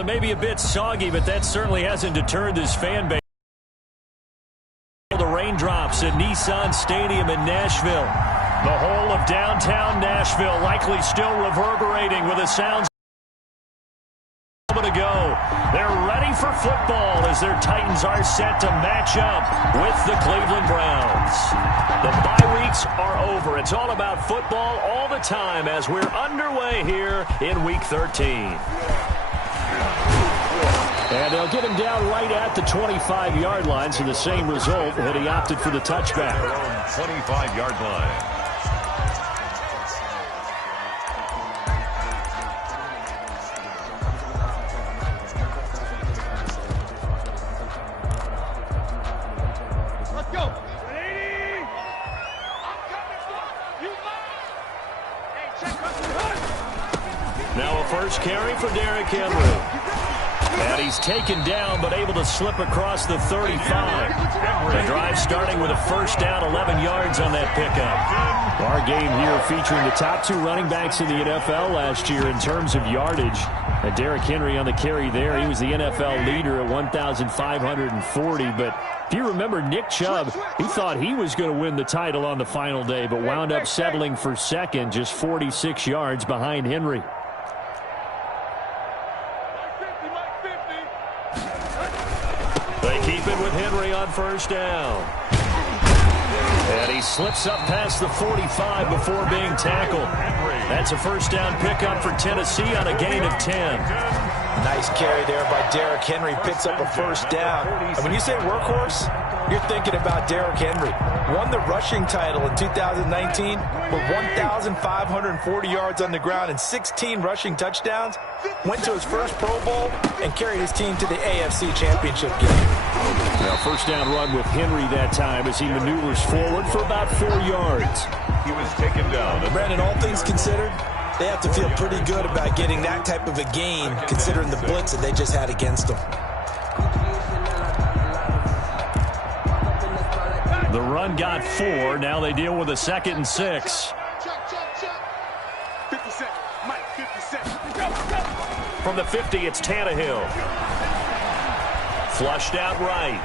Well, it may be a bit soggy, but that certainly hasn't deterred this fan base. The raindrops at Nissan Stadium in Nashville. The whole of downtown Nashville likely still reverberating with the sounds. To go. They're ready for football as their Titans are set to match up with the Cleveland Browns. The bye weeks are over. It's all about football all the time as we're underway here in Week 13. And they'll get him down right at the 25-yard line, so the same result had he opted for the touchback. 25-yard line. Now a first carry for Derrick Henry. And he's taken down, but able to slip across the 35. The drive starting with a first down, 11 yards on that pickup. Our game here featuring the top two running backs in the NFL last year in terms of yardage. And Derrick Henry on the carry there. He was the NFL leader at 1,540. But if you remember Nick Chubb, he thought he was going to win the title on the final day, but wound up settling for second, just 46 yards behind Henry. Keep it with Henry on first down. And he slips up past the 45 before being tackled. That's a first down pickup for Tennessee on a gain of 10. Nice carry there by Derrick Henry. Picks up a first down. And when you say workhorse, you're thinking about Derrick Henry. Won the rushing title in 2019 with 1,540 yards on the ground and 16 rushing touchdowns. Went to his first Pro Bowl and carried his team to the AFC Championship game. Now, first down run with Henry that time as he maneuvers forward for about 4 yards. He was taken down. Brandon, all things considered, they have to feel pretty good about getting that type of a gain considering the blitz that they just had against them. The run got 4. Now they deal with a 2nd and 6. From the 50, it's Tannehill. Flushed out right.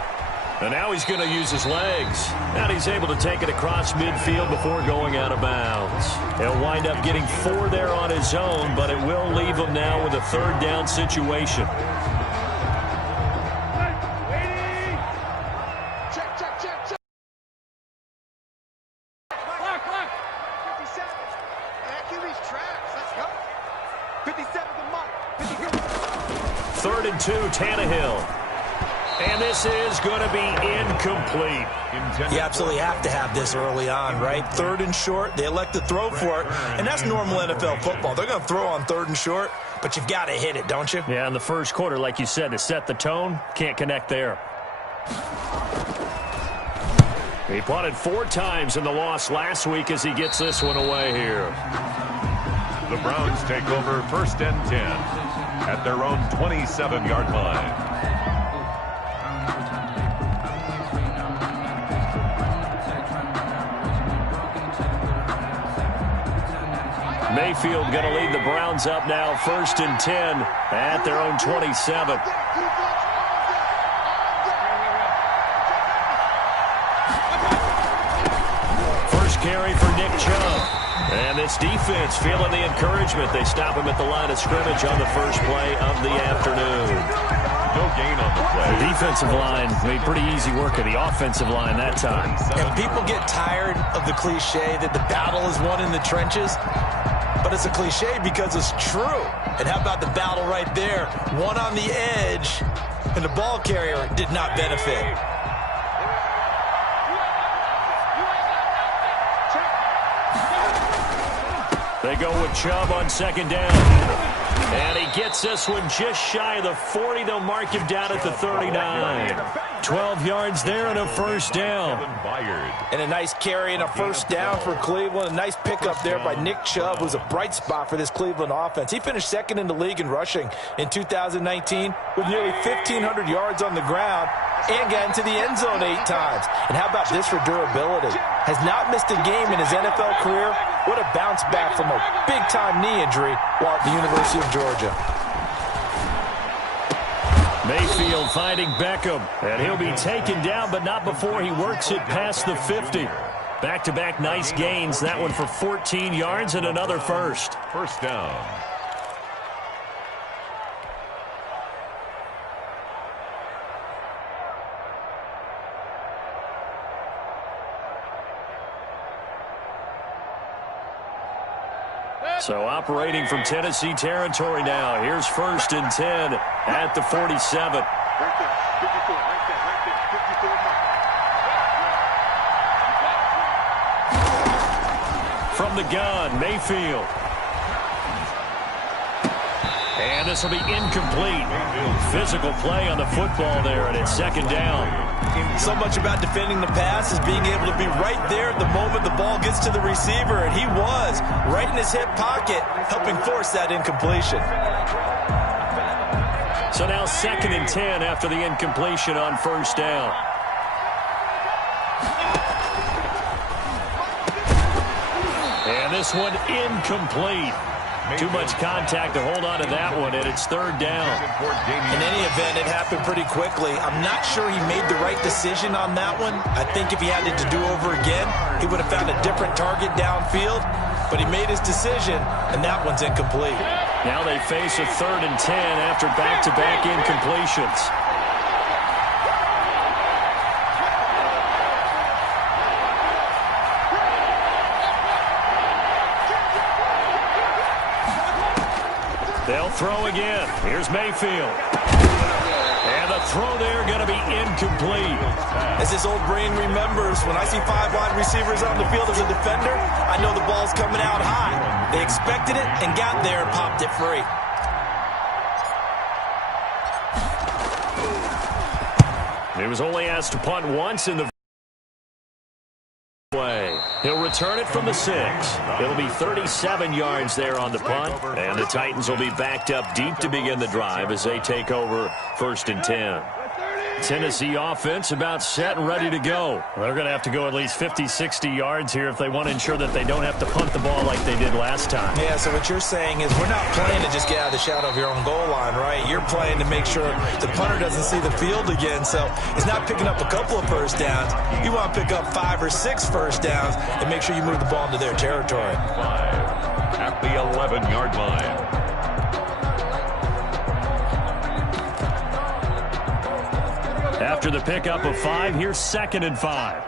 And now he's going to use his legs. And he's able to take it across midfield before going out of bounds. He'll wind up getting 4 there on his own, but it will leave him now with a 3rd down situation. Third and 2, Tannehill. And this is going to be incomplete. You absolutely have to have this early on, right? 3rd and short, they elect to throw for it, and that's normal NFL football. They're going to throw on 3rd and short, but you've got to hit it, don't you? Yeah, in the first quarter, like you said, to set the tone, can't connect there. He punted 4 times in the loss last week as he gets this one away here. The Browns take over 1st and 10 at their own 27-yard line. Mayfield going to lead the Browns up now, 1st and 10 at their own 27. First carry for Nick Chubb. And this defense feeling the encouragement. They stop him at the line of scrimmage on the first play of the afternoon. No gain on the play. The defensive line made pretty easy work of the offensive line that time. And people get tired of the cliche that the battle is won in the trenches. But it's a cliche because it's true. And how about the battle right there? One on the edge, and the ball carrier did not benefit. They go with Chubb on 2nd down. And he gets this one just shy of the 40. They'll mark him down at the 39. 12 yards there and a first down. And a nice carry and a first down for Cleveland. A nice pickup there by Nick Chubb, who's a bright spot for this Cleveland offense. He finished 2nd in the league in rushing in 2019 with nearly 1,500 yards on the ground and got into the end zone 8 times. And how about this for durability? Has not missed a game in his NFL career. What a bounce back from a big-time knee injury while at the University of Georgia. Mayfield finding Beckham, and he'll be taken down, but not before he works it past the 50. Back-to-back nice gains, that one for 14 yards and another first. First down. So operating from Tennessee territory now. Here's 1st and 10 at the 47. Right there, 54, right there, 54 mark. From the gun, Mayfield. And this will be incomplete. Physical play on the football there, and it's 2nd down. So much about defending the pass is being able to be right there at the moment the ball gets to the receiver, and he was right in his hip pocket, helping force that incompletion. So now 2nd and 10 after the incompletion on 1st down. And this one incomplete. Too much contact to hold on to that one, and it's 3rd down. In any event, it happened pretty quickly. I'm not sure he made the right decision on that one. I think if he had it to do over again, he would have found a different target downfield. But he made his decision, and that one's incomplete. Now they face a 3rd and 10 after back-to-back incompletions. They'll throw again. Here's Mayfield. And the throw there going to be incomplete. As his old brain remembers, when I see 5 wide receivers on the field as a defender, I know the ball's coming out high. They expected it and got there and popped it free. He was only asked to punt once in the way. He'll return it from the 6. It'll be 37 yards there on the punt, and the Titans will be backed up deep to begin the drive as they take over 1st and 10. Tennessee offense about set and ready to go. They're going to have to go at least 50, 60 yards here if they want to ensure that they don't have to punt the ball like they did last time. Yeah, so what you're saying is we're not playing to just get out of the shadow of your own goal line, right? You're playing to make sure the punter doesn't see the field again. So it's not picking up a couple of first downs. You want to pick up 5 or 6 first downs and make sure you move the ball into their territory. 5 at the 11-yard line. After the pickup of 5, here's 2nd and 5.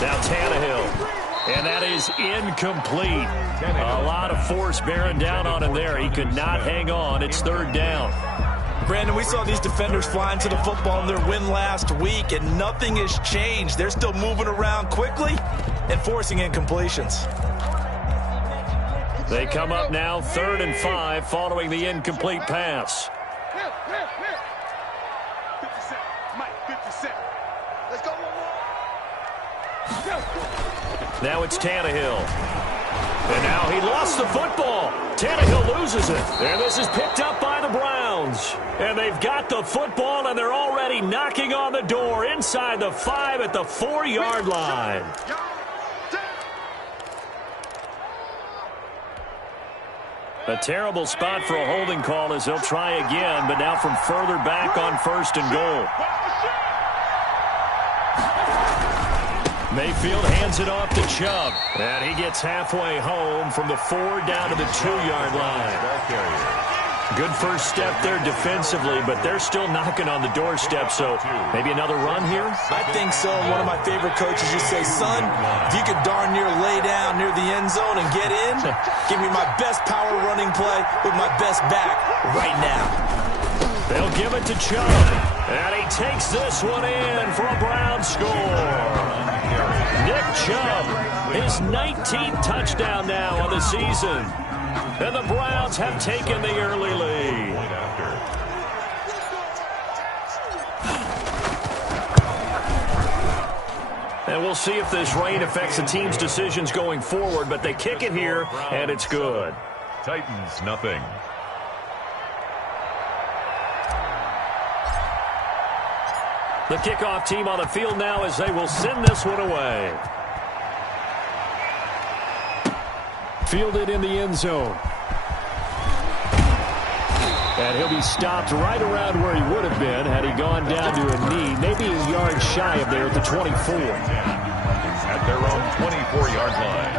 Now Tannehill. And that is incomplete. A lot of force bearing down on him there. He could not hang on. It's 3rd down. Brandon, we saw these defenders flying to the football in their win last week, and nothing has changed. They're still moving around quickly and forcing incompletions. They come up now 3rd and 5 following the incomplete pass. 50 Mike, 50 Let's go. Now it's Tannehill. And now he lost the football. Tannehill loses it. And this is picked up by the Browns. And they've got the football, and they're already knocking on the door inside the 5 at the 4-yard line. A terrible spot for a holding call as they'll try again, but now from further back on 1st and goal. Mayfield hands it off to Chubb, and he gets halfway home from the 4 down to the 2-yard line. Good first step there defensively, but they're still knocking on the doorstep, so maybe another run here? I think so. One of my favorite coaches used to say, son, if you could darn near lay down near the end zone and get in, give me my best power running play with my best back right now. They'll give it to Chubb, and he takes this one in for a Brown score. Nick Chubb, his 19th touchdown now on the season. And the Browns have taken the early lead. And we'll see if this rain affects the team's decisions going forward, but they kick it here, and it's good. Titans, nothing. The kickoff team on the field now as they will send this one away. Fielded in the end zone. And he'll be stopped right around where he would have been had he gone down to a knee, maybe a yard shy of there at the 24. At their own 24-yard line.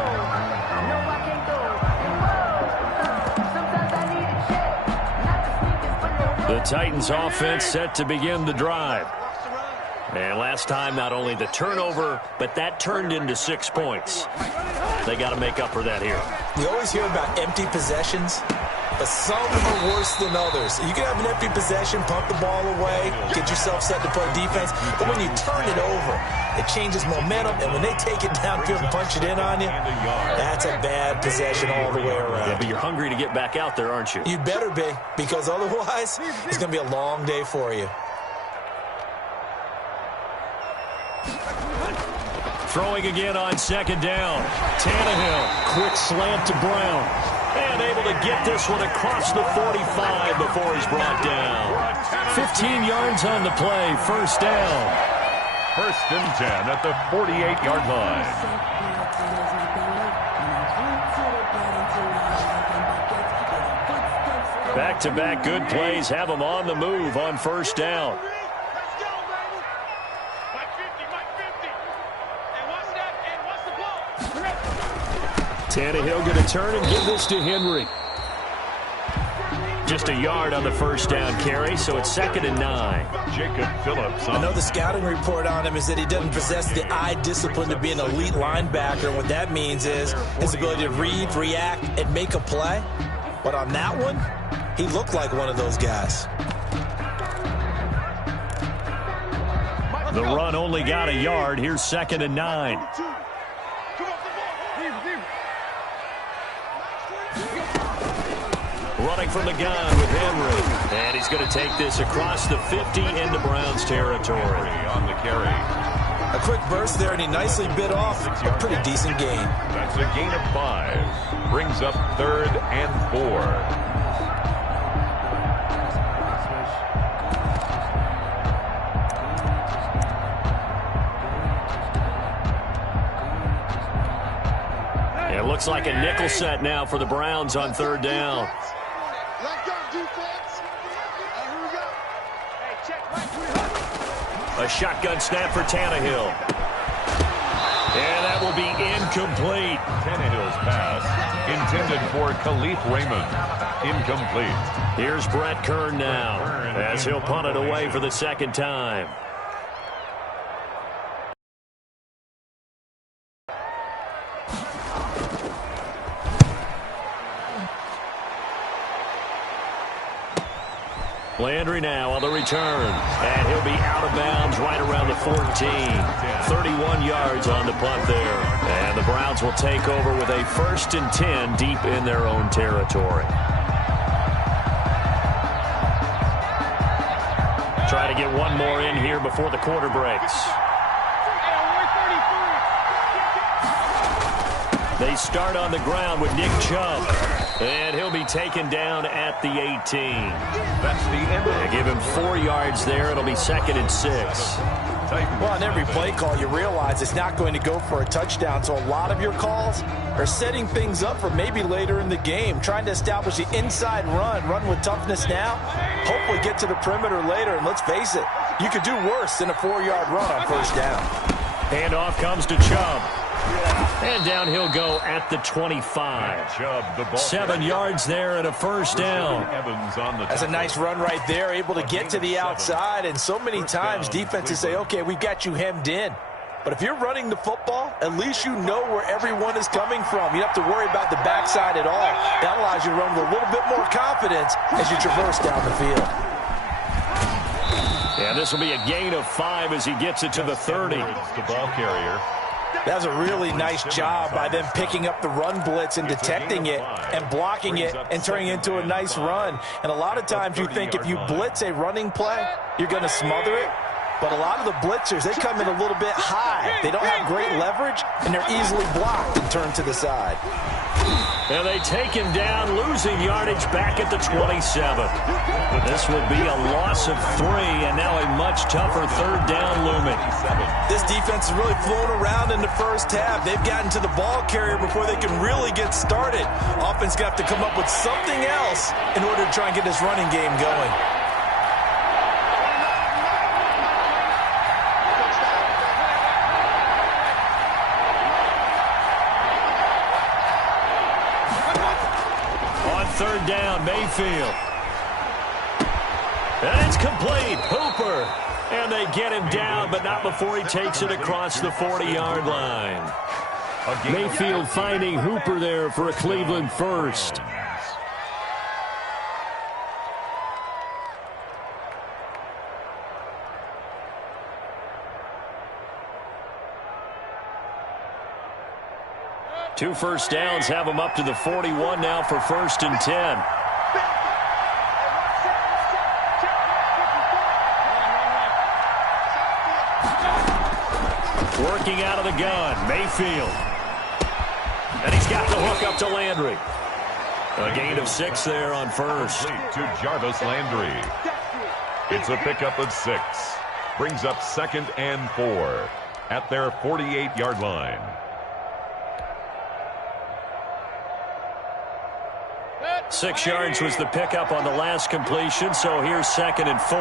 The Titans offense set to begin the drive. And last time, not only the turnover, but that turned into 6 points. They got to make up for that here. You always hear about empty possessions, but some are worse than others. You can have an empty possession, pump the ball away, get yourself set to play defense, but when you turn it over, it changes momentum, and when they take it downfield and punch it in on you, that's a bad possession all the way around. Yeah, but you're hungry to get back out there, aren't you? You better be, because otherwise, it's going to be a long day for you. Throwing again on second down. Tannehill, quick slant to Brown. And able to get this one across the 45 before he's brought down. 15 yards on the play, first down. First and 10 at the 48-yard line. Back-to-back good plays have them on the move on first down. Tannehill going to turn and give this to Henry. Just a yard on the first down carry, so it's 2nd and 9. Jacob Phillips. I know the scouting report on him is that he doesn't possess the eye discipline to be an elite linebacker. And what that means is his ability to read, react, and make a play. But on that one, he looked like one of those guys. The run only got a yard. Here's 2nd and 9. Running from the gun with Henry. And he's going to take this across the 50 into Browns territory. On the carry. A quick burst there, and he nicely bit off a pretty decent gain. That's a gain of 5. Brings up 3rd and 4. It looks like a nickel set now for the Browns on 3rd down. A shotgun snap for Tannehill. And that will be incomplete. Tannehill's pass intended for Khalif Raymond. Incomplete. Here's Brett Kern now as he'll punt it away for the 2nd time. Landry now on the return. And he'll be out of bounds right around the 14. 31 yards on the punt there. And the Browns will take over with a 1st and 10 deep in their own territory. Try to get one more in here before the quarter breaks. They start on the ground with Nick Chubb. And he'll be taken down at the 18. That's the end. They give him 4 yards there. It'll be 2nd and 6. Well, on every play call, you realize it's not going to go for a touchdown. So a lot of your calls are setting things up for maybe later in the game, trying to establish the inside run with toughness now, hopefully get to the perimeter later. And let's face it, you could do worse than a 4-yard run on first down. Handoff comes to Chubb. And down he'll go at the 25. Chubb, the ball 7 yards there and a first down. That's a nice run right there, able to get to the outside. And so many times defenses say, okay, we've got you hemmed in. But if you're running the football, at least you know where everyone is coming from. You don't have to worry about the backside at all. That allows you to run with a little bit more confidence as you traverse down the field. Yeah, this will be a gain of 5 as he gets it to the 30. The ball carrier. That was a really nice job by them picking up the run blitz and detecting it and blocking it and turning it into a nice run. And a lot of times you think if you blitz a running play, you're going to smother it. But a lot of the blitzers, they come in a little bit high. They don't have great leverage, and they're easily blocked and turned to the side. And they take him down, losing yardage back at the 27. This will be a loss of 3, and now a much tougher third down looming. This defense is really flown around in the first half. They've gotten to the ball carrier before they can really get started. Offense got to come up with something else in order to try and get this running game going. Third down, Mayfield. And it's complete. Hooper. And they get him down, but not before he takes it across the 40-yard line. Mayfield finding Hooper there for a Cleveland first. Two first downs have him up to the 41 now for 1st and 10. Working out of the gun, Mayfield. And he's got the hook up to Landry. A gain of 6 there on first. To Jarvis Landry. It's a pickup of 6. Brings up 2nd and 4 at their 48-yard line. Six yards was the pickup on the last completion, so here's 2nd and 4.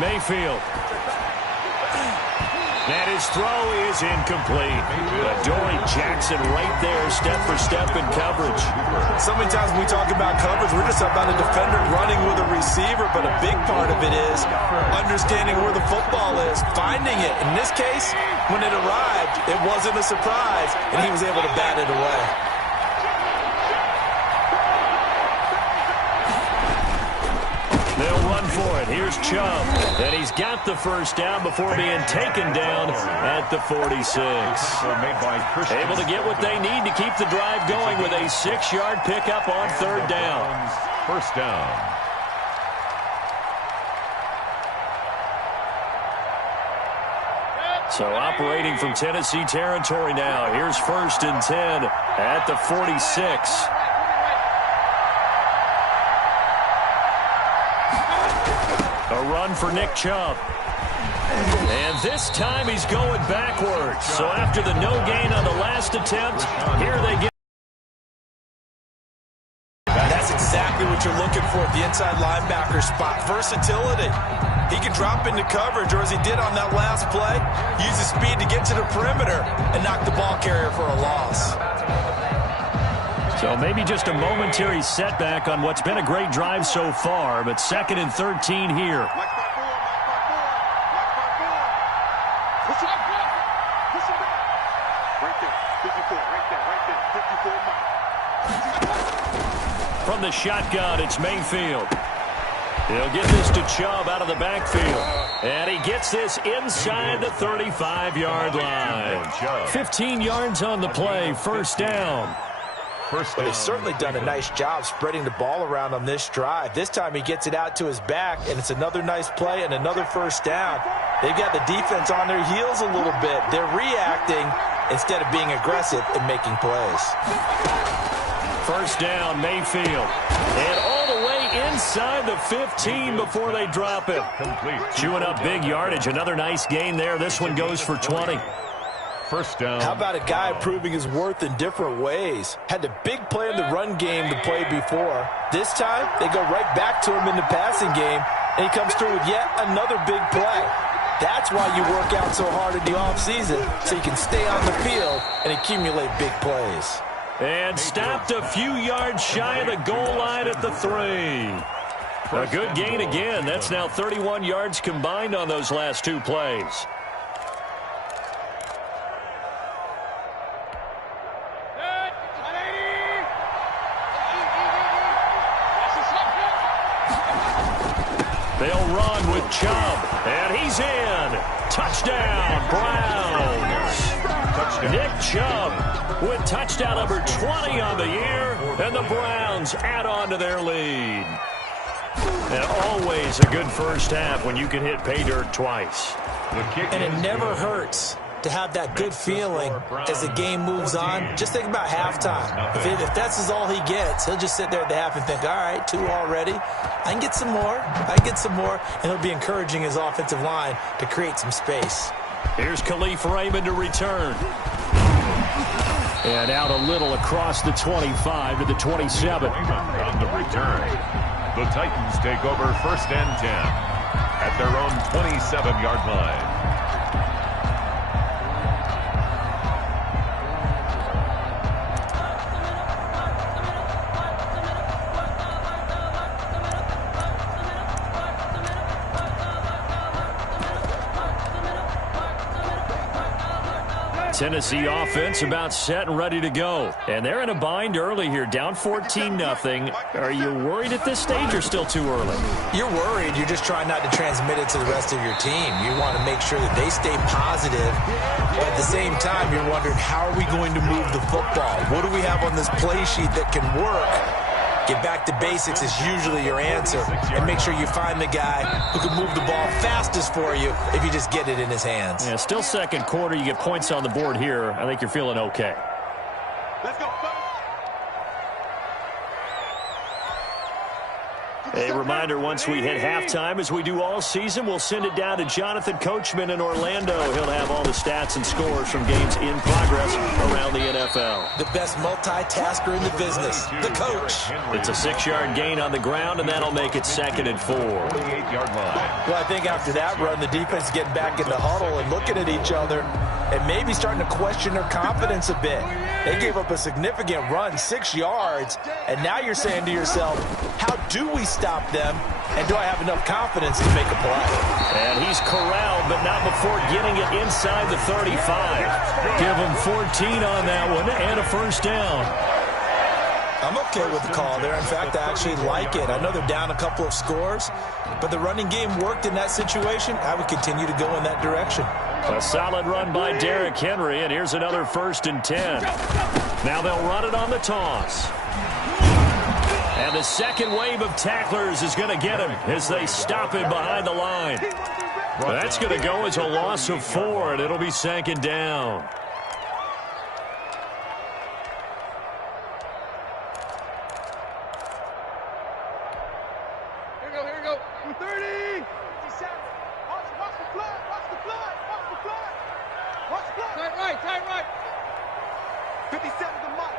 Mayfield. And his throw is incomplete. Dory Jackson right there, step for step in coverage. So many times when we talk about coverage, we're just about a defender running with a receiver, but a big part of it is understanding where the football is, finding it. In this case, when it arrived, it wasn't a surprise, and he was able to bat it away. They'll run for it. Here's Chubb. And he's got the first down before being taken down at the 46. Able to get what they need to keep the drive going with a 6-yard pickup on 3rd down. First down. So operating from Tennessee territory now. Here's 1st and 10 at the 46. A run for Nick Chubb. And this time he's going backwards. So after the no gain on the last attempt, here they get. That's exactly what you're looking for at the inside linebacker spot. Versatility. He can drop into coverage, or as he did on that last play, use his speed to get to the perimeter and knock the ball carrier for a loss. So maybe just a momentary setback on what's been a great drive so far, but 2nd and 13 here. From the shotgun, it's Mayfield. He'll get this to Chubb out of the backfield. And he gets this inside the 35-yard line. 15 yards on the play, 1st down. But they've certainly done a nice job spreading the ball around on this drive. This time he gets it out to his back, and it's another nice play and another 1st down. They've got the defense on their heels a little bit. They're reacting instead of being aggressive and making plays. 1st down, Mayfield. And all the way inside the 15 before they drop it. Chewing up big yardage. Another nice gain there. This one goes for 20. 1st down. How about a guy proving his worth in different ways? Had the big play in the run game to play before. This time, they go right back to him in the passing game, and he comes through with yet another big play. That's why you work out so hard in the offseason, so you can stay on the field and accumulate big plays. And stopped a few yards shy of the goal line at the 3. A good gain again. That's now 31 yards combined on those last 2 plays. They'll run with Chubb, and he's in. Touchdown, Browns. Touchdown. Nick Chubb with touchdown number 20 on the year, and the Browns add on to their lead. And always a good first half when you can hit pay dirt twice. And it never hurts to have that good feeling as the game moves on. Just think about halftime. If that's all he gets, he'll just sit there at the half and think, all right, 2 already. I can get some more. And he'll be encouraging his offensive line to create some space. Here's Khalif Raymond to return. And out a little across the 25 to the 27. On the return, the Titans take over 1st and 10 at their own 27-yard line. Tennessee offense about set and ready to go. And they're in a bind early here, down 14-0. Are you worried at this stage or still too early? You're worried. You're just trying not to transmit it to the rest of your team. You want to make sure that they stay positive. But at the same time, you're wondering, how are we going to move the football? What do we have on this play sheet that can work? Get back to basics is usually your answer. And make sure you find the guy who can move the ball fastest for you if you just get it in his hands. Yeah, still second quarter. You get points on the board here. I think you're feeling okay. Let's go. A reminder, once we hit halftime, as we do all season, we'll send it down to Jonathan Coachman in Orlando. He'll have all the stats and scores from games in progress around the NFL. The best multitasker in the business, the coach. It's a 6-yard gain on the ground, and that'll make it 2nd and 4. 48-yard line. Well, I think after that run, the defense is getting back in the huddle and looking at each other and maybe starting to question their confidence a bit. They gave up a significant run, 6 yards, and now you're saying to yourself, how do we stop them, and do I have enough confidence to make a play? And he's corralled, but not before getting it inside the 35. Give him 14 on that one and a 1st down. I'm okay with the call there. In fact, I actually like it. I know they're down a couple of scores, but the running game worked in that situation. I would continue to go in that direction. A solid run by Derrick Henry, and here's another 1st and 10. Now they'll run it on the toss. And the second wave of tacklers is going to get him as they stop him behind the line. That's going to go as a loss of 4, and it'll be 2nd down. Here we go. 30. 57. Watch the blood. Tight right. 57 to Mike.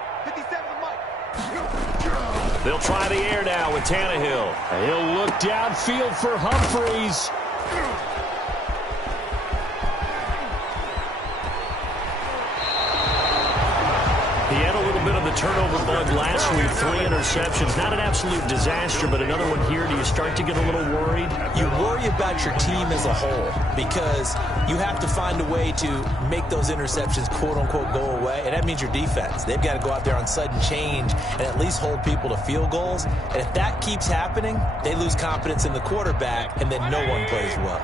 They'll try the air now with Tannehill. He'll look downfield for Humphreys. He had a little bit of the turnover bug last week, 3 interceptions. Not an absolute disaster, but another one here. Do you start to get a little worried? You worry about your team as a whole because you have to find a way to make those interceptions, quote-unquote, go away, and that means your defense. They've got to go out there on sudden change and at least hold people to field goals. And if that keeps happening, they lose confidence in the quarterback, and then no one plays well.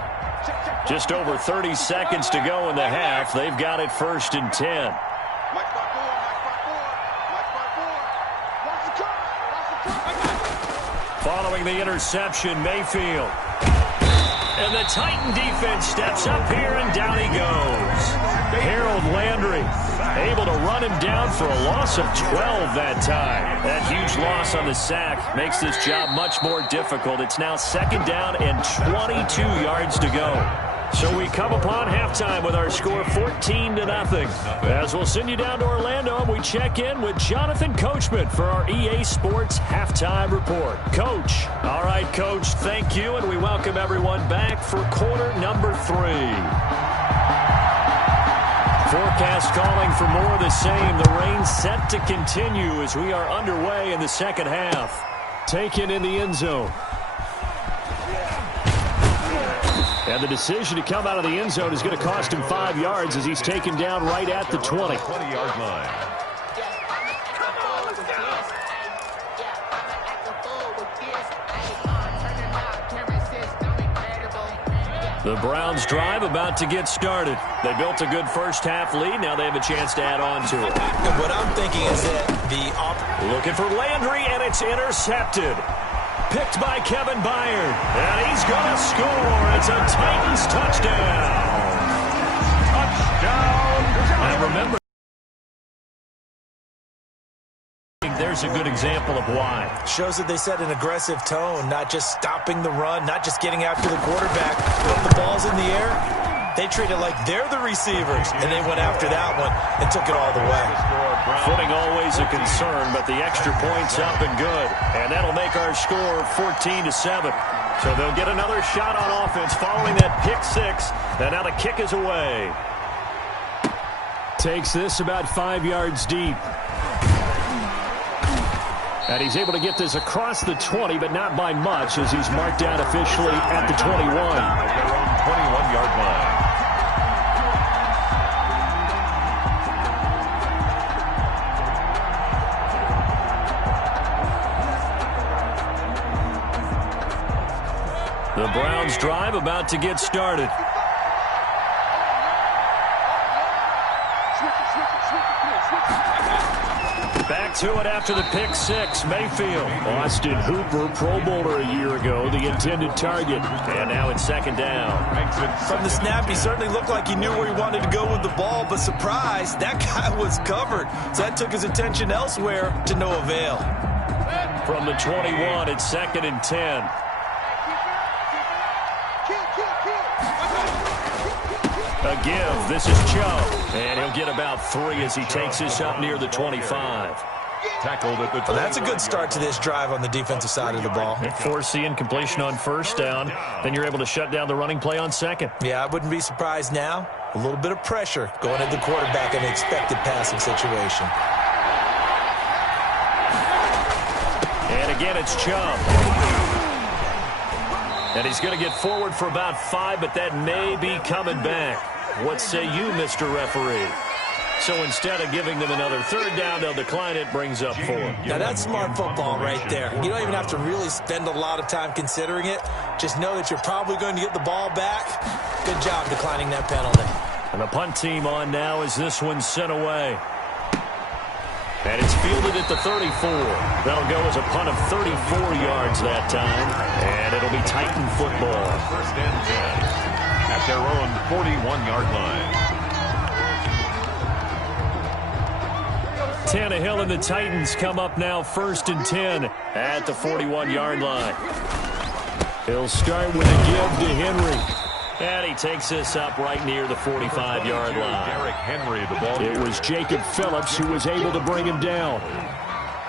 Just over 30 seconds to go in the half. They've got it 1st and 10. Following the interception, Mayfield. And the Titan defense steps up here, and down he goes. Harold Landry able to run him down for a loss of 12 that time. That huge loss on the sack makes this job much more difficult. It's now 2nd down and 22 yards to go. So we come upon halftime with our score 14-0. As we'll send you down to Orlando, and we check in with Jonathan Coachman for our EA Sports Halftime Report. Coach. All right, Coach, thank you, and we welcome everyone back for quarter number 3. Forecast calling for more of the same. The rain set to continue as we are underway in the second half. Taken in the end zone. And the decision to come out of the end zone is going to cost him 5 yards as he's taken down right at the 20. 20-yard line. The Browns drive about to get started. They built a good first half lead. Now they have a chance to add on to it. And what I'm thinking is that looking for Landry, and it's intercepted. Picked by Kevin Byard. And he's going to score. It's a Titans touchdown. Touchdown, remember, there's a good example of why. Shows that they set an aggressive tone, not just stopping the run, not just getting after the quarterback. When the ball's in the air, they treat it like they're the receivers, and they went after that one and took it all the way. Footing always a concern, but the extra point's up and good. And that'll make our score 14-7. So they'll get another shot on offense following that pick six. And now the kick is away. Takes this about 5 yards deep. And he's able to get this across the 20, but not by much, as he's marked down officially at the 21. At their own 21-yard line. The Browns' drive about to get started. Back to it after the pick six. Mayfield. Austin Hooper, Pro Bowler a year ago, the intended target. And now it's second down. From the snap, he certainly looked like he knew where he wanted to go with the ball, but surprise, that guy was covered. So that took his attention elsewhere to no avail. From the 21, it's second and 10. A give. This is Chubb. And he'll get about 3 as he takes this up near the 25. Tackled at the 20. Well, that's a good start to this drive on the defensive side of the ball. Force the incompletion on first down. Then you're able to shut down the running play on second. Yeah, I wouldn't be surprised now. A little bit of pressure going at the quarterback in an expected passing situation. And again, it's Chubb. And he's going to get forward for about 5, but that may be coming back. What say you, Mr. Referee? So instead of giving them another third down, they'll decline it, brings up 4. Now, that's smart football right there. You don't even have to really spend a lot of time considering it. Just know that you're probably going to get the ball back. Good job declining that penalty. And the punt team on now as this one's sent away. And it's fielded at the 34. That'll go as a punt of 34 yards that time. And it'll be Titan football. First and 10 at their own 41-yard line. Tannehill and the Titans come up now first and 10 at the 41-yard line. He'll start with a give to Henry. And he takes this up right near the 45-yard line. Derrick Henry, the ball. It was Jacob Phillips who was able to bring him down.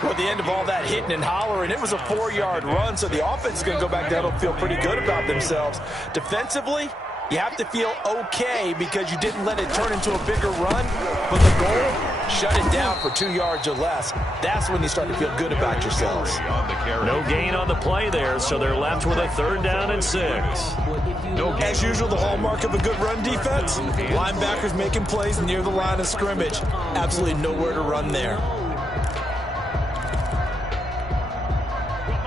Well, at the end of all that hitting and hollering, it was a 4-yard run, so the offense is going to go back down and feel pretty good about themselves. Defensively, you have to feel okay because you didn't let it turn into a bigger run, but the goal, shut it down for 2 yards or less. That's when you start to feel good about yourselves. No gain on the play there, so they're left with a third down and 6. As usual, the hallmark of a good run defense, linebackers making plays near the line of scrimmage. Absolutely nowhere to run there.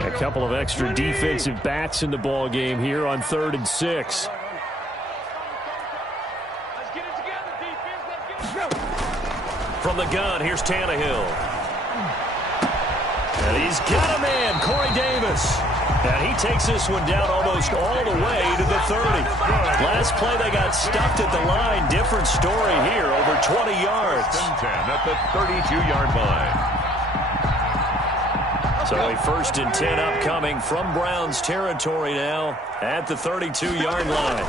A couple of extra defensive backs in the ball game here on 3rd and 6. From the gun, here's Tannehill. And he's got a man, Corey Davis. And he takes this one down almost all the way to the 30. Last play, they got stuffed at the line. Different story here, over 20 yards. 10 at the 32-yard line. So a 1st and 10 upcoming from Browns territory now at the 32-yard line.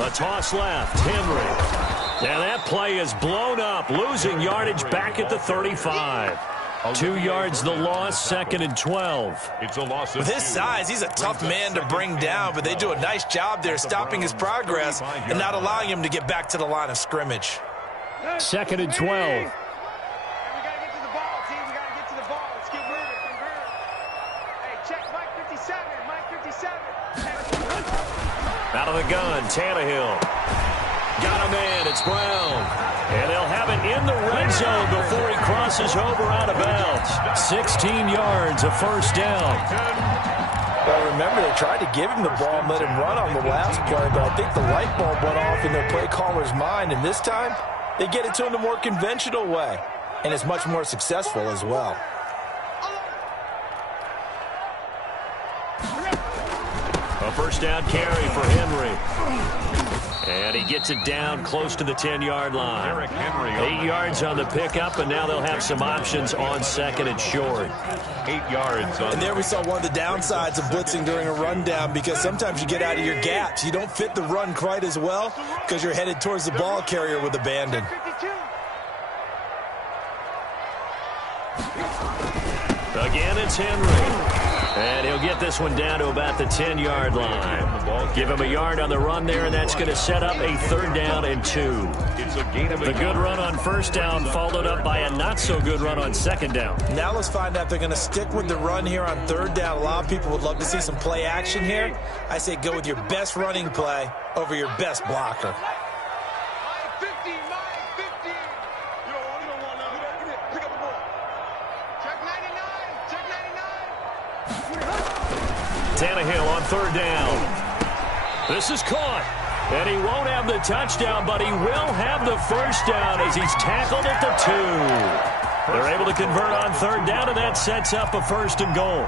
A toss left, Henry. And that play is blown up, losing yardage back at the 35. 2 yards the loss, 2nd and 12. It's a loss of With his size, he's a tough man to bring down, but they do a nice job there stopping his progress and not allowing him to get back to the line of scrimmage. 2nd and 12. Out of the gun, Tannehill. Got a man, it's Brown. And they'll have it in the red zone before he crosses over out of bounds. 16 yards, a first down. Well, remember, they tried to give him the ball and let him run on the last play, but I think the light bulb went off in their play caller's mind, and this time, they get it to him the more conventional way, and it's much more successful as well. A first down carry for Henry. And he gets it down close to the 10-yard line. Derrick Henry 8 yards on the pickup, and now they'll have some options on second and short. 8 yards on. And there we saw one of the downsides of blitzing during a rundown, because sometimes you get out of your gaps. You don't fit the run quite as well because you're headed towards the ball carrier with abandon. Again, it's Henry. And he'll get this one down to about the 10-yard line. Give him a yard on the run there, and that's going to set up a 3rd down and 2. It's a gain of a The good run on 1st down followed up by a not-so-good run on 2nd down. Now let's find out if they're going to stick with the run here on 3rd down. A lot of people would love to see some play action here. I say go with your best running play over your best blocker. Tannehill on 3rd down. This is caught. And he won't have the touchdown, but he will have the 1st down as he's tackled at the 2. They're able to convert on 3rd down, and that sets up a 1st and goal.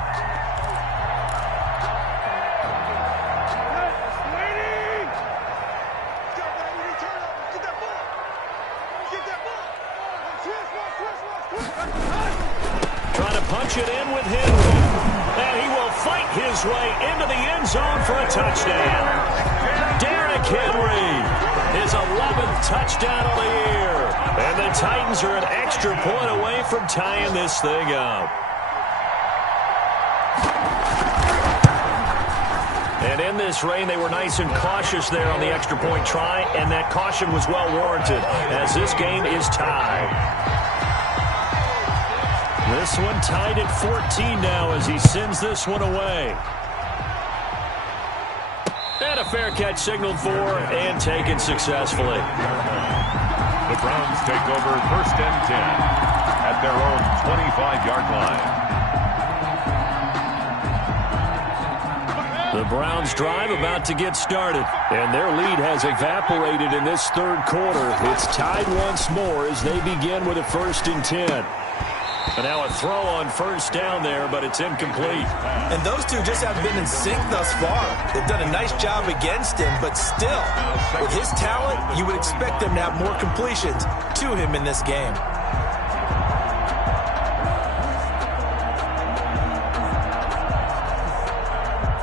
Trying to punch it in with Henry. And he will fight his way into the end zone for a touchdown. Derrick Henry, his 11th touchdown of the year. And the Titans are an extra point away from tying this thing up. And in this rain, they were nice and cautious there on the extra point try, and that caution was well warranted as this game is tied. This one tied at 14 now as he sends this one away. And a fair catch signaled for and taken successfully. The Browns take over 1st and 10 at their own 25-yard line. The Browns drive about to get started, and their lead has evaporated in this 3rd quarter. It's tied once more as they begin with a 1st and 10. And now a throw on 1st down there, but it's incomplete. And those two just haven't been in sync thus far. They've done a nice job against him, but still, with his talent, you would expect them to have more completions to him in this game.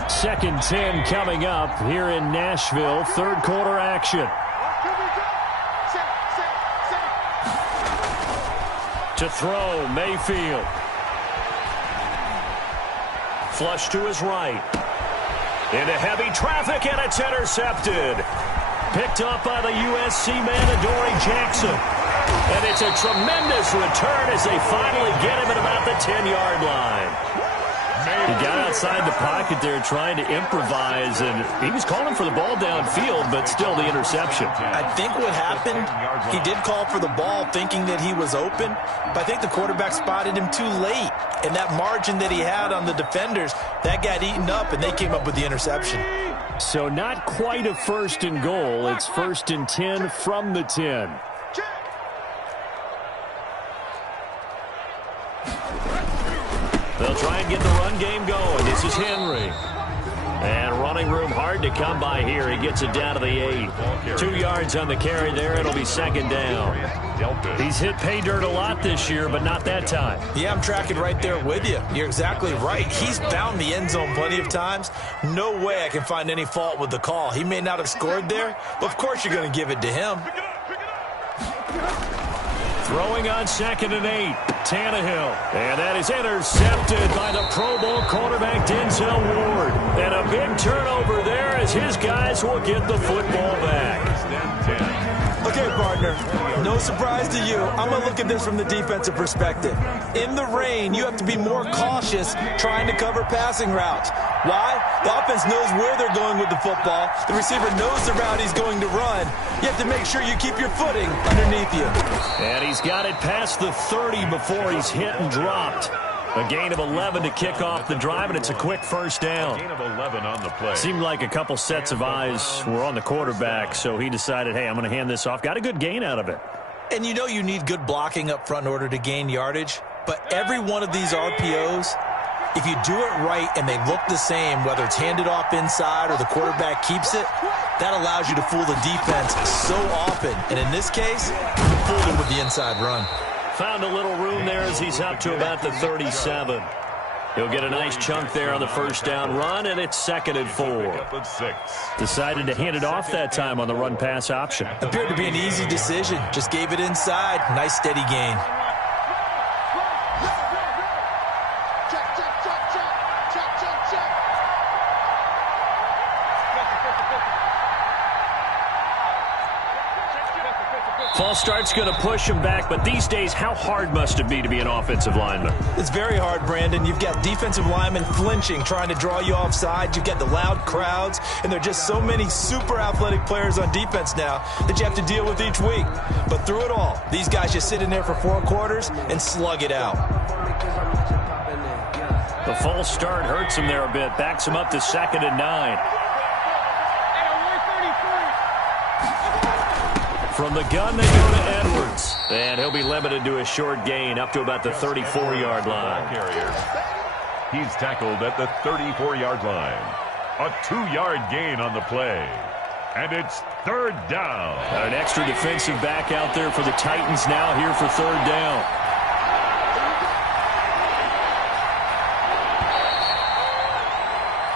Second 10 coming up here in Nashville. 3rd quarter action. To throw, Mayfield. Flush to his right. Into heavy traffic, and it's intercepted. Picked up by the USC man, Adoree Jackson. And it's a tremendous return as they finally get him at about the 10-yard line. He got outside the pocket there trying to improvise, and he was calling for the ball downfield, but still the interception. I think what happened, he did call for the ball thinking that he was open, but I think the quarterback spotted him too late. And that margin that he had on the defenders, that got eaten up, and they came up with the interception. So not quite a 1st and goal. It's 1st and 10 from the 10. They'll try and get the run game going. This is Henry. And running room hard to come by here. He gets it down to the 8. 2 yards on the carry there. It'll be 2nd down. He's hit pay dirt a lot this year, but not that time. Yeah, I'm tracking right there with you. You're exactly right. He's found the end zone plenty of times. No way I can find any fault with the call. He may not have scored there, but of course you're going to give it to him. Throwing on 2nd and 8. Tannehill. And that is intercepted by the Pro Bowl quarterback Denzel Ward. And a big turnover there as his guys will get the football back. Okay, partner, no surprise to you. I'm going to look at this from the defensive perspective. In the rain, you have to be more cautious trying to cover passing routes. Why? The offense knows where they're going with the football. The receiver knows the route he's going to run. You have to make sure you keep your footing underneath you. And he's got it past the 30 before he's hit and dropped. A gain of 11 to kick off the drive, and it's a quick 1st down. Gain of 11 on the play. Seemed like a couple sets of eyes were on the quarterback, so he decided, hey, I'm going to hand this off. Got a good gain out of it. And you know you need good blocking up front in order to gain yardage, but every one of these RPOs, if you do it right and they look the same, whether it's handed off inside or the quarterback keeps it, That allows you to fool the defense so often. And in this case, fooled him with the inside run. Found a little room there as he's up to about the 37. He'll get a nice chunk there on the first down run, and it's 2nd and 4. Decided to hand it off that time on the run-pass option. Appeared to be an easy decision. Just gave it inside. Nice steady gain. False start's going to push him back, but these days, how hard must it be to be an offensive lineman? It's very hard, Brandon. You've got defensive linemen flinching, trying to draw you offside. You've got the loud crowds, and there are just so many super athletic players on defense now that you have to deal with each week. But through it all, these guys just sit in there for 4 quarters and slug it out. The false start hurts him there a bit, backs him up to 2nd and 9. From the gun, they go to Edwards. And he'll be limited to a short gain up to about the 34-yard line. He's tackled at the 34-yard line. A 2-yard gain on the play. And it's 3rd down. An extra defensive back out there for the Titans now here for 3rd down.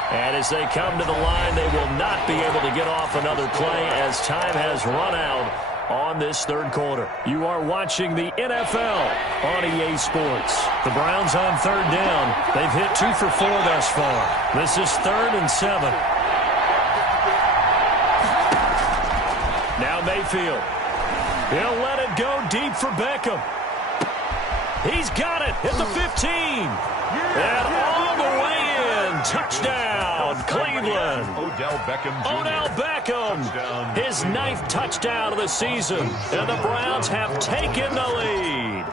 And as they come to the line, they will not be able to get off another play as time has run out on this 3rd quarter. You are watching the NFL on EA Sports. The Browns on 3rd down. They've hit 2 for 4 thus far. This is 3rd and 7. Now Mayfield. He'll let it go deep for Beckham. He's got it at the 15. And all the way in. Touchdown, Cleveland. Odell Beckham Jr. Odell Beckham, Touchdown. his 9th touchdown of the season. And the Browns have taken the lead.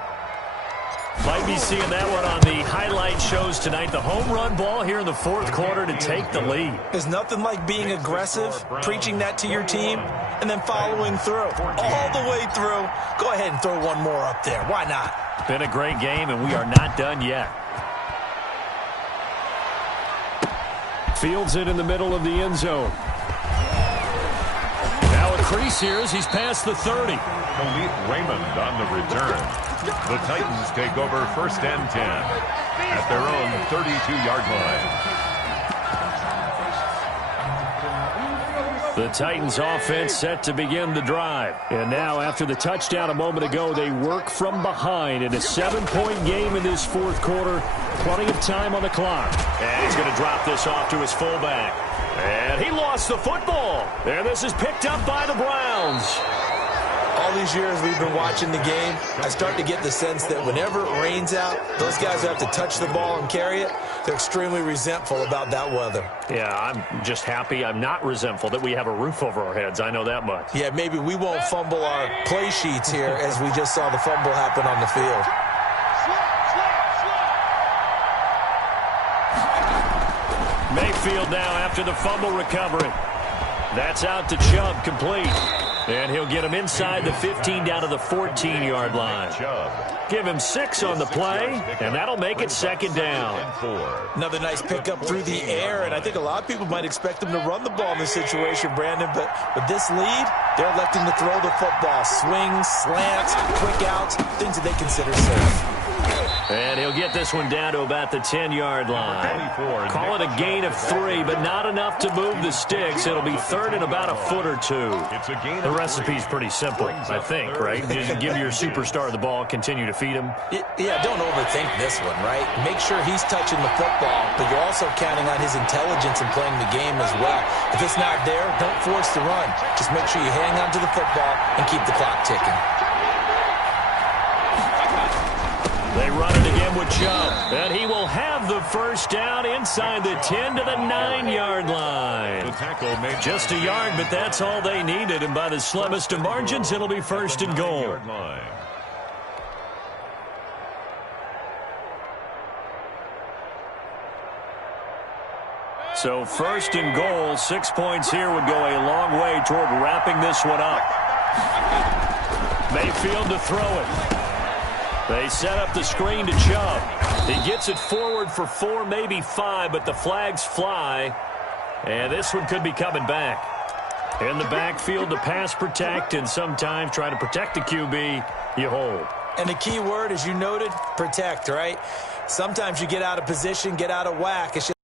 Might be seeing that one on the highlight shows tonight. The home run ball here in the 4th quarter to take the lead. There's nothing like being aggressive, preaching that to your team, and then following through. All the way through. Go ahead and throw one more up there. Why not? Been a great game, and we are not done yet. Fields it in the middle of the end zone. Now a crease here as he's past the 30. Khalif Raymond on the return. The Titans take over 1st and 10 at their own 32-yard line. The Titans offense set to begin the drive. And now after the touchdown a moment ago, they work from behind in a 7-point game in this 4th quarter. Plenty of time on the clock. And he's going to drop this off to his fullback. And he lost the football. And this is picked up by the Browns. All these years we've been watching the game, I start to get the sense that whenever it rains out, those guys who have to touch the ball and carry it, they're extremely resentful about that weather. Yeah, I'm just happy I'm not resentful that we have a roof over our heads. I know that much. Yeah, maybe we won't fumble our play sheets here as we just saw the fumble happen on the field. Mayfield now after the fumble recovery. That's out to Chubb, complete. And he'll get him inside the 15 down to the 14-yard line. Give him 6 on the play, and that'll make it 2nd down. Another nice pickup through the air, and I think a lot of people might expect him to run the ball in this situation, Brandon, but with this lead, they're electing to throw the football. Swings, slants, quick outs, things that they consider safe. And he'll get this one down to about the 10-yard line. Call it a gain of 3, but not enough to move the sticks. It'll be 3rd and about a foot or 2. The recipe's pretty simple, I think, right? Just give your superstar the ball, continue to feed him. Yeah, don't overthink this one, right? Make sure he's touching the football, but you're also counting on his intelligence in playing the game as well. If it's not there, don't force the run. Just make sure you hang on to the football and keep the clock ticking. They run it again with Chubb, and he will have the first down inside the 10 to the 9-yard line. Just a yard, but that's all they needed, and by the slimmest of margins, it'll be 1st and goal. So 1st and goal, 6 points here would go a long way toward wrapping this one up. Mayfield to throw it. They set up the screen to Chubb. He gets it forward for 4, maybe 5, but the flags fly. And this one could be coming back. In the backfield to pass protect, and sometimes try to protect the QB, you hold. And the key word, as you noted, protect, right? Sometimes you get out of position, get out of whack. It's just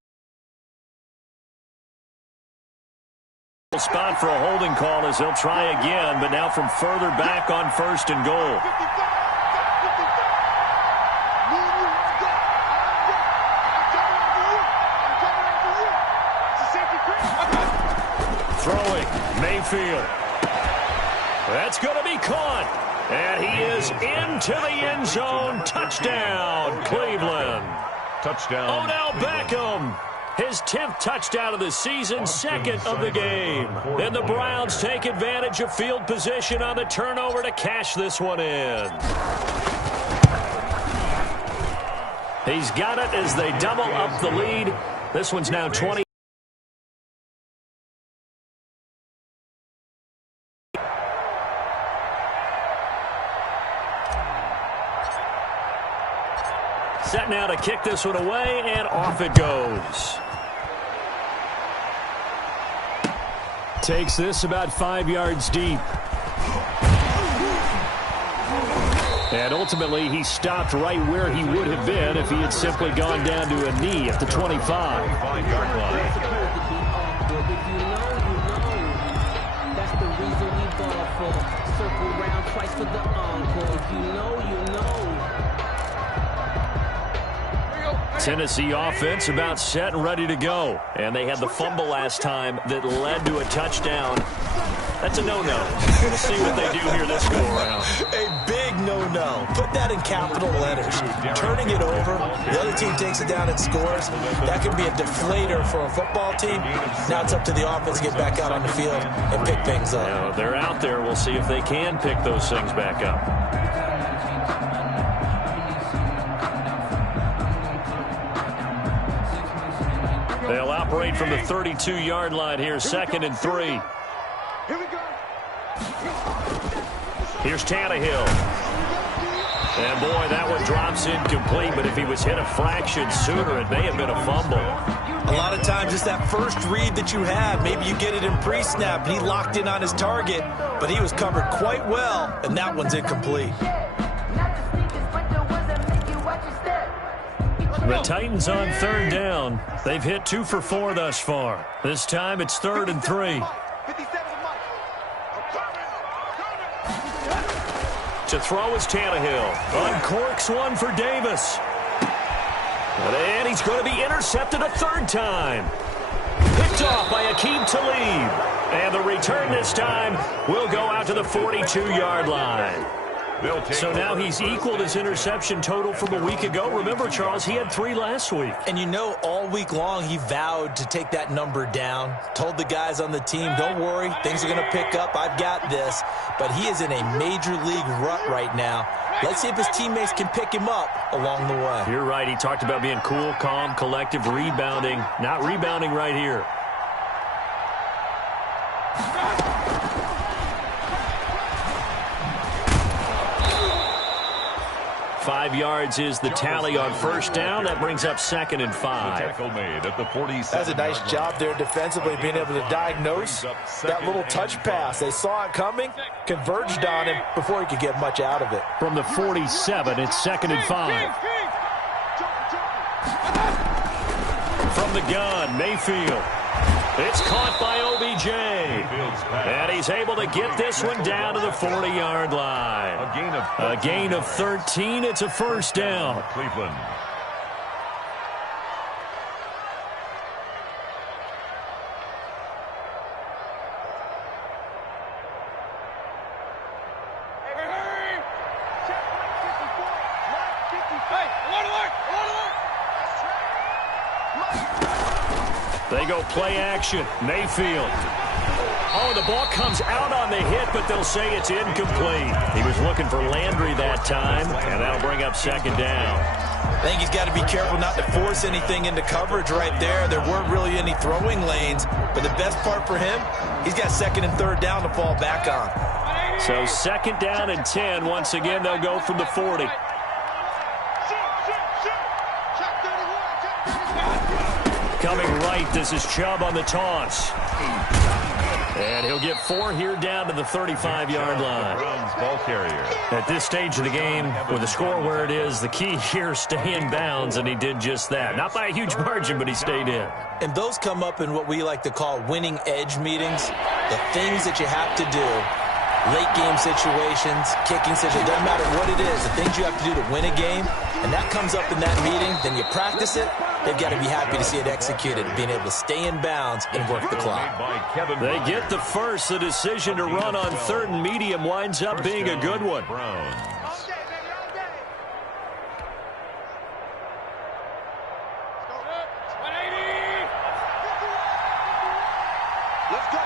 spot for a holding call as he'll try again, but now from further back on 1st and goal. Throwing, Mayfield. That's going to be caught. And he is into the end zone. Touchdown, Cleveland. Touchdown. Odell Beckham. His 10th touchdown of the season, 2nd of the game. And the Browns take advantage of field position on the turnover to cash this one in. He's got it as they double up the lead. This one's now 20. Set now to kick this one away, and off it goes. Takes this about 5 yards deep. And ultimately, he stopped right where he would have been if he had simply gone down to a knee at the 25. 5-yard line. That's the reason we ball for. Circle round twice for the encore. You know. Tennessee offense about set and ready to go. And they had the fumble last time that led to a touchdown. That's a no-no. We'll see what they do here this go-around. a big no-no. Put that in capital letters. Turning it over, the other team takes it down and scores. That can be a deflator for a football team. Now it's up to the offense to get back out on the field and pick things up. Now, they're out there. We'll see if they can pick those things back up. They'll operate from the 32-yard line here, 2nd and 3. Here we go. Here's Tannehill. And, boy, that one drops incomplete, but if he was hit a fraction sooner, it may have been a fumble. A lot of times it's that first read that you have. Maybe you get it in pre-snap, and he locked in on his target, but he was covered quite well, and that one's incomplete. The Titans on 3rd down. They've hit 2 for 4 thus far. This time it's 3rd and 3. To throw is Tannehill. Uncorks one for Davis. And he's going to be intercepted a 3rd time. Picked off by Aqib Talib. And the return this time will go out to the 42-yard line. So now he's equaled his interception total from a week ago. Remember, Charles, he had 3 last week. And you know, all week long he vowed to take that number down. Told the guys on the team, don't worry, things are going to pick up. I've got this. But he is in a major league rut right now. Let's see if his teammates can pick him up along the way. You're right. He talked about being cool, calm, collective, rebounding. Not rebounding right here. Five yards is the tally on 1st down. That brings up 2nd and 5. Tackle made at the 47. That's a nice job there defensively, being able to diagnose that little touch pass. They saw it coming, converged on him before he could get much out of it. From the 47, it's 2nd and 5. From the gun, Mayfield. It's caught by OBJ. And he's able to get this one down to the 40-yard line. A gain of 13. It's a 1st down. Cleveland. They go play action. Mayfield. Oh, the ball comes out on the hit, but they'll say it's incomplete. He was looking for Landry that time, and that'll bring up 2nd down. I think he's got to be careful not to force anything into coverage right there. There weren't really any throwing lanes, but the best part for him, he's got 2nd and 3rd down to fall back on. So 2nd down and 10. Once again, they'll go from the 40. coming right. This is Chubb on the toss. And he'll get 4 here down to the 35-yard line. Browns ball carrier. At this stage of the game, with the score where it is, the key here is stay in bounds, and he did just that. Not by a huge margin, but he stayed in. And those come up in what we like to call winning edge meetings. The things that you have to do, late game situations, kicking situations, doesn't matter what it is, the things you have to do to win a game, and that comes up in that meeting, then you practice it. They've got to be happy to see it executed, being able to stay in bounds and work the clock. They get the first. The decision to run on 3rd and medium winds up being a good one. Browns. Let's go.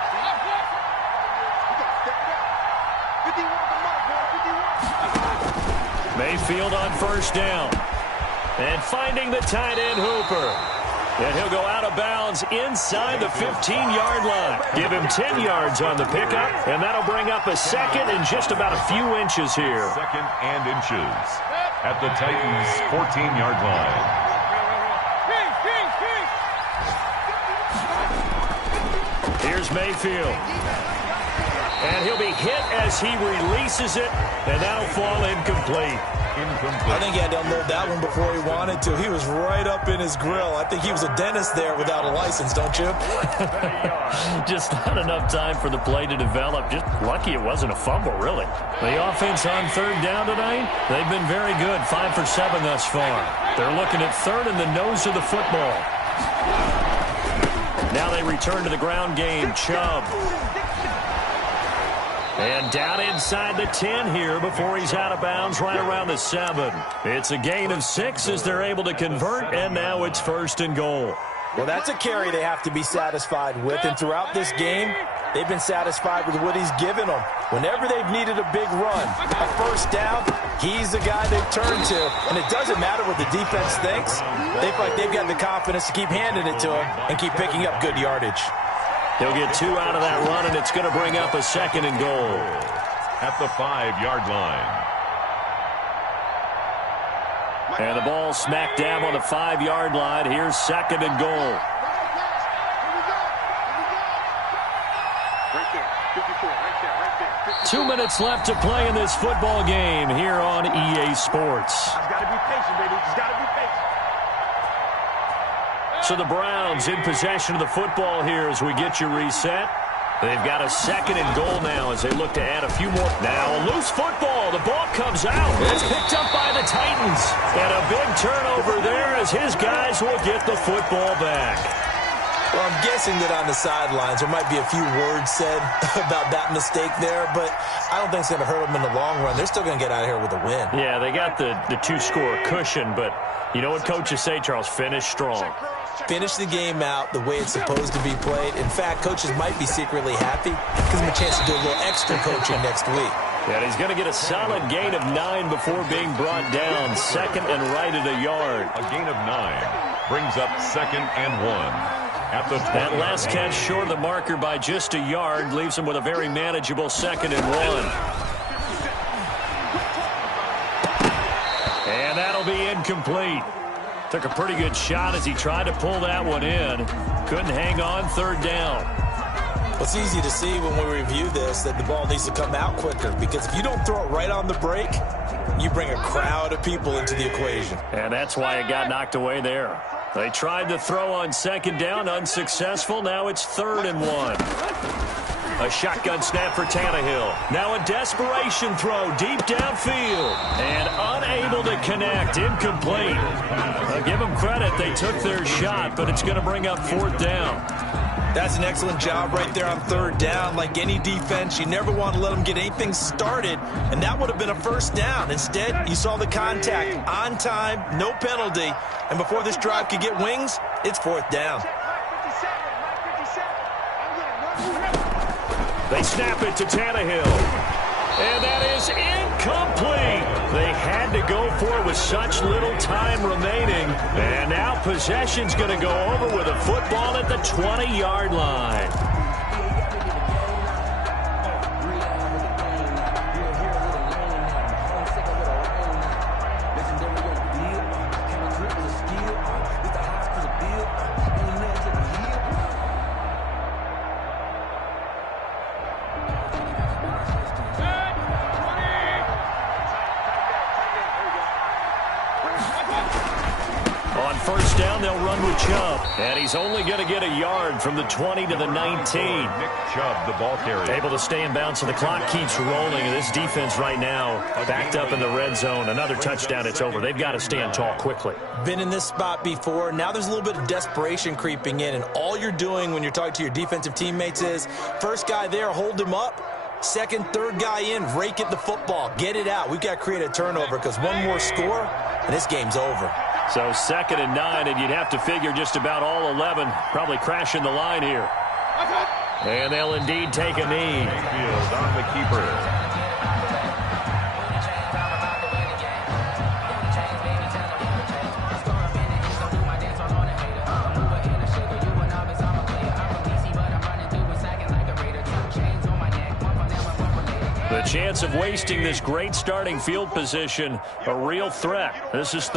We got to step it up. 51 the mark, boy. 51. Mayfield on 1st down. And finding the tight end Hooper. And he'll go out of bounds inside the 15-yard line. Give him 10 yards on the pickup, and that'll bring up a 2nd and just about a few inches here. 2nd and inches at the Titans' 14-yard line. Here's Mayfield. And he'll be hit as he releases it, and that'll fall incomplete. I think he had to unload that one before he wanted to. He was right up in his grill. I think he was a dentist there without a license, don't you? Just not enough time for the play to develop. Just lucky it wasn't a fumble, really. The offense on 3rd down tonight, they've been very good. 5 for 7 thus far. They're looking at 3rd in the nose of the football. Now they return to the ground game. Chubb. And down inside the 10 here before he's out of bounds right around the 7. It's a gain of 6 as they're able to convert, and now it's 1st and goal. Well, that's a carry they have to be satisfied with, and throughout this game, they've been satisfied with what he's given them. Whenever they've needed a big run, a 1st down, he's the guy they've turned to. And it doesn't matter what the defense thinks. They feel like they've got the confidence to keep handing it to him and keep picking up good yardage. He'll get 2 out of that run, and it's going to bring up a 2nd and goal. At the 5-yard line. And the ball smack dab on the 5-yard line. Here's 2nd and goal. Right there. 54. Right there. 54. 2 minutes left to play in this football game here on EA Sports. Just got to be patient, baby. Just got to be patient. So the Browns in possession of the football here as we get you reset. They've got a 2nd and goal now as they look to add a few more. Now a loose football. The ball comes out. It's picked up by the Titans. And a big turnover there as his guys will get the football back. Well, I'm guessing that on the sidelines there might be a few words said about that mistake there, but I don't think it's going to hurt them in the long run. They're still going to get out of here with a win. Yeah, they got the 2-score cushion, but you know what coaches say, Charles? Finish strong. Finish the game out the way it's supposed to be played. In fact, coaches might be secretly happy. Gives them a chance to do a little extra coaching next week. And he's going to get a solid gain of 9 before being brought down. 2nd and right at a yard. A gain of 9 brings up 2nd and 1. At the that last catch short of the marker by just a yard leaves him with a very manageable 2nd and 1. And that'll be incomplete. Took a pretty good shot as he tried to pull that one in. Couldn't hang on 3rd down. Well, it's easy to see when we review this that the ball needs to come out quicker, because if you don't throw it right on the break, you bring a crowd of people into the equation. And that's why it got knocked away there. They tried to throw on 2nd down, unsuccessful. Now it's 3rd and 1. A shotgun snap for Tannehill. Now a desperation throw deep downfield. And unable to connect. Incomplete. Give them credit. They took their shot, but it's going to bring up 4th down. That's an excellent job right there on 3rd down. Like any defense, you never want to let them get anything started, and that would have been a 1st down. Instead, you saw the contact on time, no penalty, and before this drive could get wings, it's 4th down. They snap it to Tannehill. And that is incomplete. They had to go for it with such little time remaining. And now possession's going to go over with a football at the 20-yard line. On first down, they'll run with Chubb. And he's only going to get a yard from the 20 to the 19. Nick Chubb, the ball carrier. Able to stay in bounds, so the clock keeps rolling. And this defense right now backed up in the red zone. Another touchdown, it's over. They've got to stand tall quickly. Been in this spot before. Now there's a little bit of desperation creeping in. And all you're doing when you're talking to your defensive teammates is, first guy there, hold him up. Second, third guy in, rake at the football. Get it out. We've got to create a turnover because one more score, and this game's over. So 2nd and 9, and you'd have to figure just about all 11 probably crashing the line here. And they'll indeed take a knee. Mayfield on the keeper. The chance of wasting this great starting field position, a real threat. This is